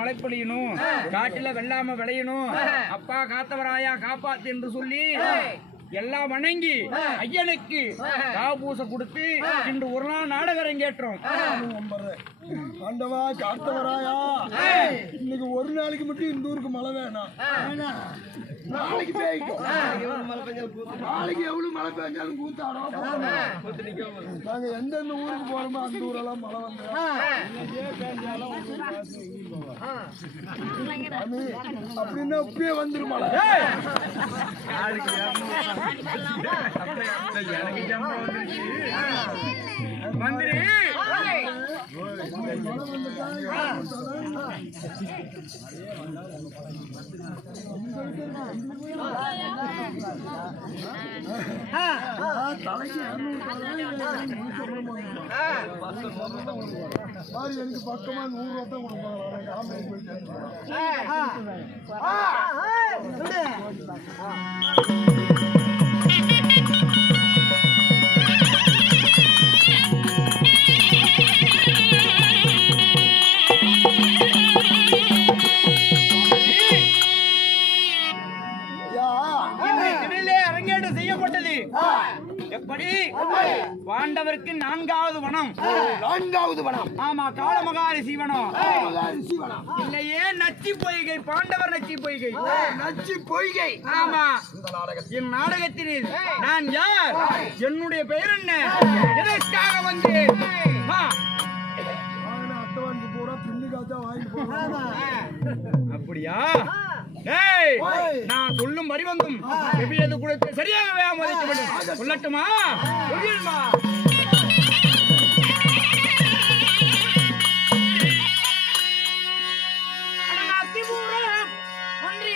மழை பொழியணும், காட்டுல வெள்ளாம விளையணும், அப்பா காத்தவராயா காப்பாத்து என்று சொல்லி எல்லாம் வணங்கி ஐயனுக்கு காபூசை கொடுத்து இன்று ஒரு நாள் நாடகம் அரங்கேற்றோம். ஆண்டவா காத்தவராயா, இன்னைக்கு ஒரு நாளைக்கு மட்டும் இந்த ஊருக்கு மழை வேணாம், நாளைக்கு பெய்யும். நாளைக்கு எவ்வளவு மழை பெஞ்சாலும் கூத்தாடும். நாங்க எந்தெந்த ஊருக்கு போறோமோ அந்த ஊரெல்லாம் மழை வந்து அப்படின்னா இப்பயே வந்துடும் மழை. மந்திரி எனக்கு பக்கமா 100 ரூபா அரங்கேற்றம் செய்யப்பட்டது. எப்படி பாண்டவருக்கு 4வது வனம். 4வது வனம். ஆமா, காளமகாரிசி வனம். இல்லையே நச்சி பொய்கை, பாண்டவர் நச்சி பொய்கை. நச்சி பொய்கை. ஆமா, என் நாடகத்தில் நான் யார், என்னுடைய பெயர் என்ன, எதற்காக வந்தேன்? அப்படியா? நான் சொல்லும் அறிவந்தும் எவ்வியது கொடுத்து சரியாகவே மதிக்க வேண்டும். சொல்லட்டுமா? சொல்லிடுமா? ஒன்றி